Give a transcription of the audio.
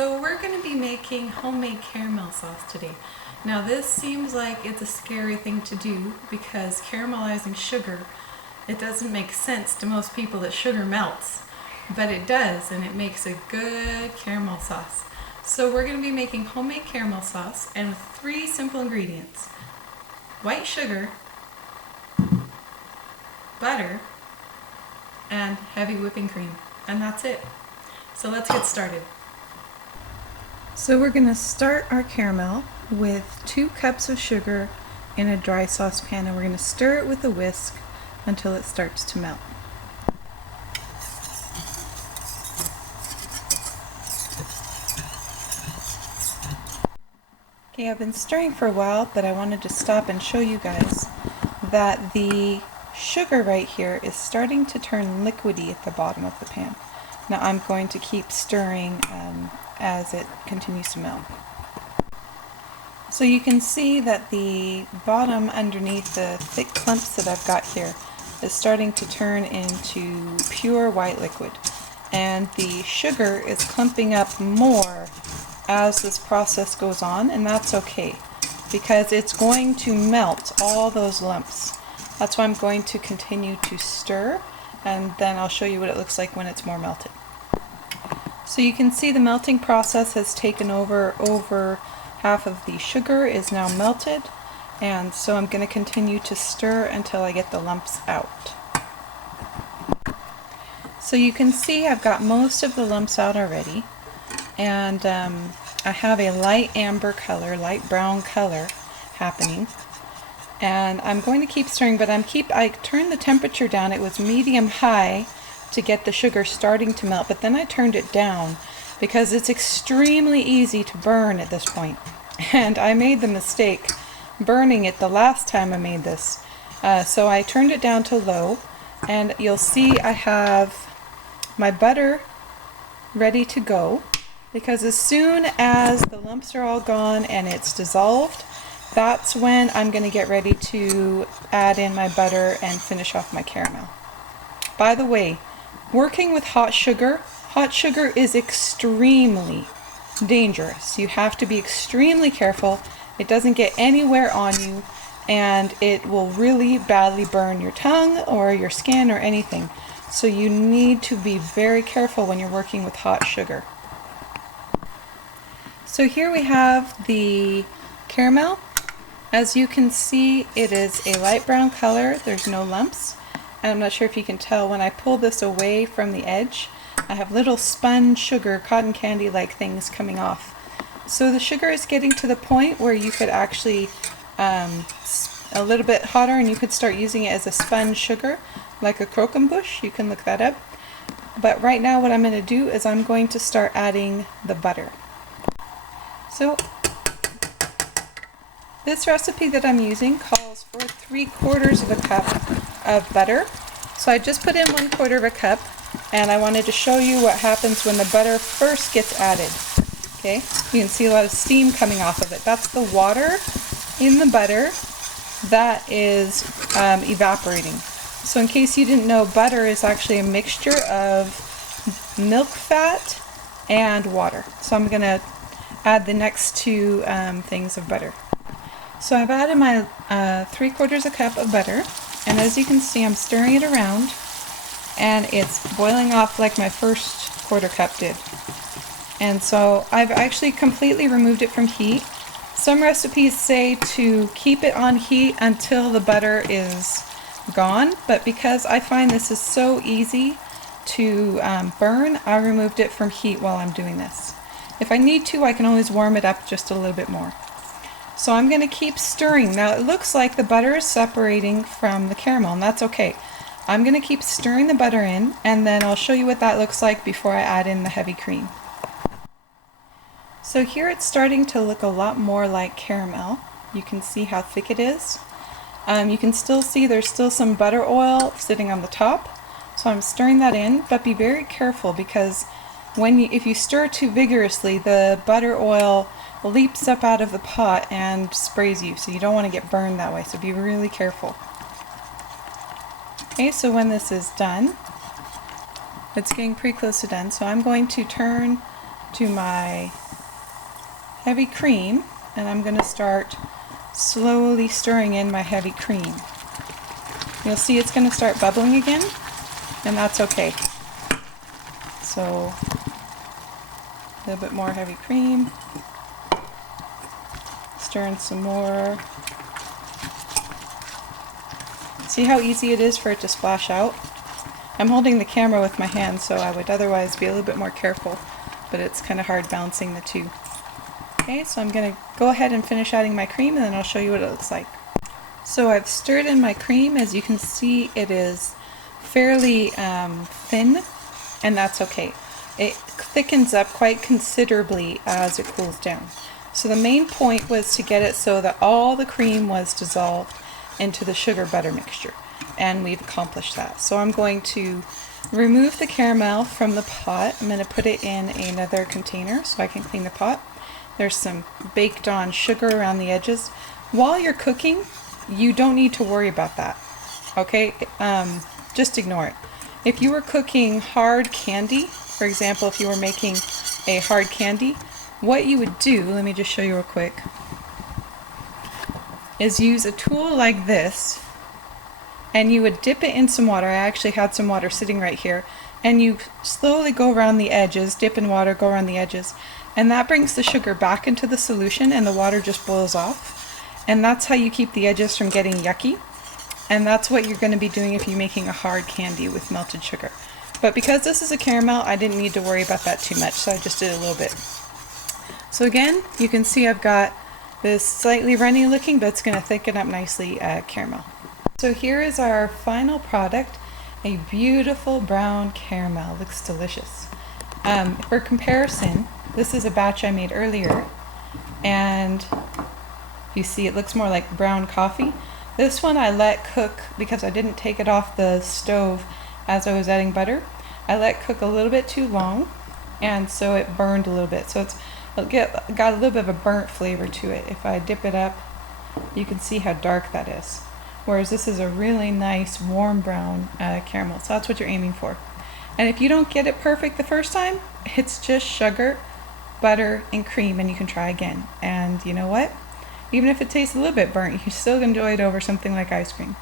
So we're going to be making homemade caramel sauce today. Now this seems like it's a scary thing to do because caramelizing sugar, it doesn't make sense to most people that sugar melts, but it does, and it makes a good caramel sauce. So we're going to be making homemade caramel sauce and with 3 simple ingredients: white sugar, butter, and heavy whipping cream, and that's it. So let's get started. So we're going to start our caramel with 2 cups of sugar in a dry saucepan, and we're going to stir it with a whisk until it starts to melt. Okay, I've been stirring for a while, but I wanted to stop and show you guys that the sugar right here is starting to turn liquidy at the bottom of the pan. Now I'm going to keep stirring as it continues to melt. So you can see that the bottom underneath the thick clumps that I've got here is starting to turn into pure white liquid, and the sugar is clumping up more as this process goes on, and that's okay because it's going to melt all those lumps. That's why I'm going to continue to stir, and then I'll show you what it looks like when it's more melted. So you can see the melting process has taken over half of the sugar is now melted, and so I'm going to continue to stir until I get the lumps out. So you can see I've got most of the lumps out already, and I have a light amber color, light brown color happening, and I'm going to keep stirring, but I turned the temperature down. It was medium high to get the sugar starting to melt, but then I turned it down because it's extremely easy to burn at this point, and I made the mistake burning it the last time I made this. So I turned it down to low, and you'll see I have my butter ready to go, because as soon as the lumps are all gone and it's dissolved, that's when I'm going to get ready to add in my butter and finish off my caramel. By the way, working with hot sugar is extremely dangerous. You have to be extremely careful. It doesn't get anywhere on you, and it will really badly burn your tongue or your skin or anything. So you need to be very careful when you're working with hot sugar. So here we have the caramel. As you can see, it is a light brown color. There's no lumps. And I'm not sure if you can tell, when I pull this away from the edge, I have little spun sugar, cotton candy like things coming off. So the sugar is getting to the point where you could actually, a little bit hotter, and you could start using it as a spun sugar, like a croquembouche. You can look that up. But right now what I'm going to do is I'm going to start adding the butter. So this recipe that I'm using calls for 3/4 of a cup of butter. So I just put in 1/4 cup, and I wanted to show you what happens when the butter first gets added. Okay, you can see a lot of steam coming off of it. That's the water in the butter that is evaporating. So in case you didn't know, butter is actually a mixture of milk fat and water. So I'm going to add the next 2 things of butter. So I've added my 3/4 a cup of butter, and as you can see, I'm stirring it around, and it's boiling off like my first 1/4 cup did. And so I've actually completely removed it from heat. Some recipes say to keep it on heat until the butter is gone, but because I find this is so easy to burn, I removed it from heat while I'm doing this. If I need to, I can always warm it up just a little bit more. So I'm going to keep stirring. Now it looks like the butter is separating from the caramel, and that's okay. I'm going to keep stirring the butter in, and then I'll show you what that looks like before I add in the heavy cream. So here it's starting to look a lot more like caramel. You can see how thick it is. You can still see there's still some butter oil sitting on the top. So I'm stirring that in, but be very careful, because if you stir too vigorously, the butter oil leaps up out of the pot and sprays you, so you don't want to get burned that way, so be really careful. Okay, so when this is done, it's getting pretty close to done, so I'm going to turn to my heavy cream, and I'm going to start slowly stirring in my heavy cream. You'll see it's going to start bubbling again, and that's okay. So a little bit more heavy cream, stirring some more. See how easy it is for it to splash out? I'm holding the camera with my hand, so I would otherwise be a little bit more careful, but it's kind of hard balancing the two. Okay, so I'm going to go ahead and finish adding my cream, and then I'll show you what it looks like. So I've stirred in my cream. As you can see, it is fairly thin, and that's okay. It thickens up quite considerably as it cools down. So the main point was to get it so that all the cream was dissolved into the sugar butter mixture, and we've accomplished that. So I'm going to remove the caramel from the pot. I'm going to put it in another container so I can clean the pot. There's some baked on sugar around the edges. While you're cooking, you don't need to worry about that, okay? Just ignore it. If you were cooking hard candy, for example, if you were making a hard candy, what you would do, let me just show you real quick, is use a tool like this, and you would dip it in some water. I actually had some water sitting right here, and you slowly go around the edges, dip in water, go around the edges, and that brings the sugar back into the solution and the water just boils off. And that's how you keep the edges from getting yucky. And that's what you're going to be doing if you're making a hard candy with melted sugar. But because this is a caramel, I didn't need to worry about that too much, so I just did a little bit. So again, you can see I've got this slightly runny looking, but it's going to thicken up nicely caramel. So here is our final product, a beautiful brown caramel. Looks delicious. For comparison, this is a batch I made earlier, and you see it looks more like brown coffee. This one I let cook because I didn't take it off the stove as I was adding butter. I let cook a little bit too long, and so it burned a little bit. So it'll got a little bit of a burnt flavor to it. If I dip it up, you can see how dark that is. Whereas this is a really nice warm brown caramel. So that's what you're aiming for. And if you don't get it perfect the first time, it's just sugar, butter, and cream, and you can try again. And you know what? Even if it tastes a little bit burnt, you still enjoy it over something like ice cream.